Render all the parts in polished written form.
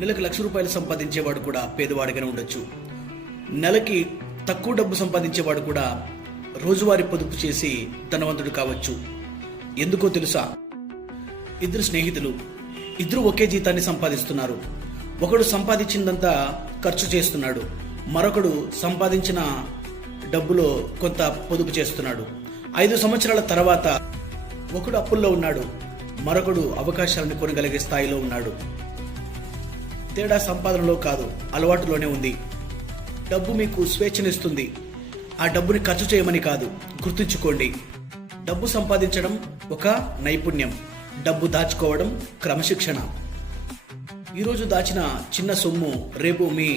నెలకు ₹1,00,000 సంపాదించేవాడు కూడా పేదవాడిగానే ఉండొచ్చు. నెలకి తక్కువ డబ్బు సంపాదించేవాడు కూడా రోజువారీ పొదుపు చేసి ధనవంతుడు కావచ్చు. ఎందుకో తెలుసా? ఇద్దరు స్నేహితులు, ఇద్దరు ఒకే జీతాన్ని సంపాదిస్తున్నారు. ఒకడు సంపాదించిందంతా ఖర్చు చేస్తున్నాడు, మరొకడు సంపాదించిన డబ్బులో కొంత పొదుపు చేస్తున్నాడు. 5 సంవత్సరాల తర్వాత ఒకడు అప్పుల్లో ఉన్నాడు, మరొకడు అవకాశాలను కొనగలిగే స్థాయిలో ఉన్నాడు. తేడా సంపాదనలో కాదు, అలవాటులోనే ఉంది. డబ్బు మీకు స్వేచ్ఛనిస్తుంది, ఆ డబ్బుని ఖర్చు చేయమని కాదు. గుర్తుంచుకోండి, డబ్బు సంపాదించడం ఒక నైపుణ్యం, డబ్బు దాచుకోవడం క్రమశిక్షణ. ఈరోజు దాచిన చిన్న సొమ్ము రేపు మీ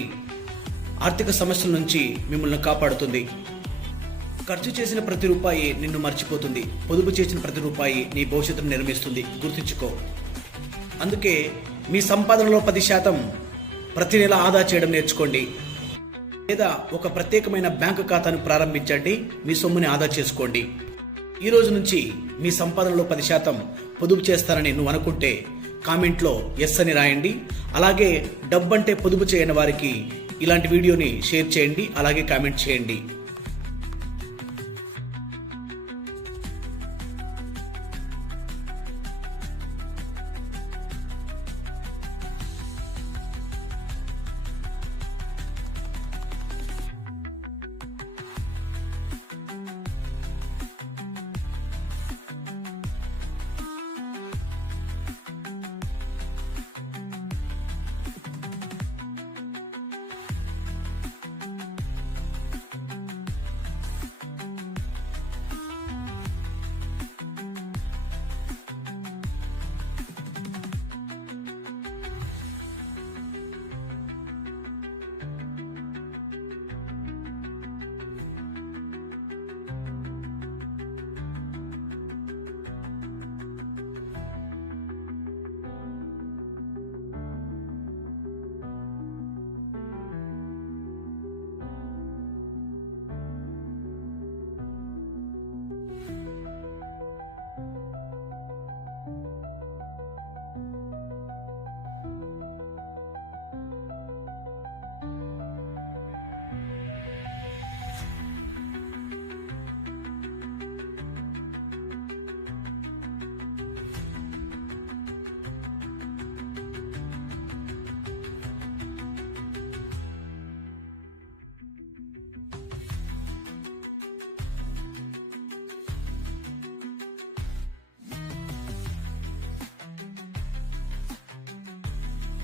ఆర్థిక సమస్యల నుంచి మిమ్మల్ని కాపాడుతుంది. ఖర్చు చేసిన ప్రతి రూపాయి నిన్ను మర్చిపోతుంది, పొదుపు చేసిన ప్రతి రూపాయి నీ భవిష్యత్తును నిర్మిస్తుంది. గుర్తుంచుకో. అందుకే మీ సంపాదనలో 10% ప్రతి నెల ఆదా చేయడం నేర్చుకోండి, లేదా ఒక ప్రత్యేకమైన బ్యాంకు ఖాతాను ప్రారంభించండి. మీ సొమ్ముని ఆదా చేసుకోండి. ఈ రోజు నుంచి మీ సంపాదనలో 10% పొదుపు చేస్తానని నువ్వు అనుకుంటే కామెంట్లో ఎస్ అని రాయండి. అలాగే డబ్బంటే పొదుపు చేయని వారికి ఇలాంటి వీడియోని షేర్ చేయండి, అలాగే కామెంట్ చేయండి.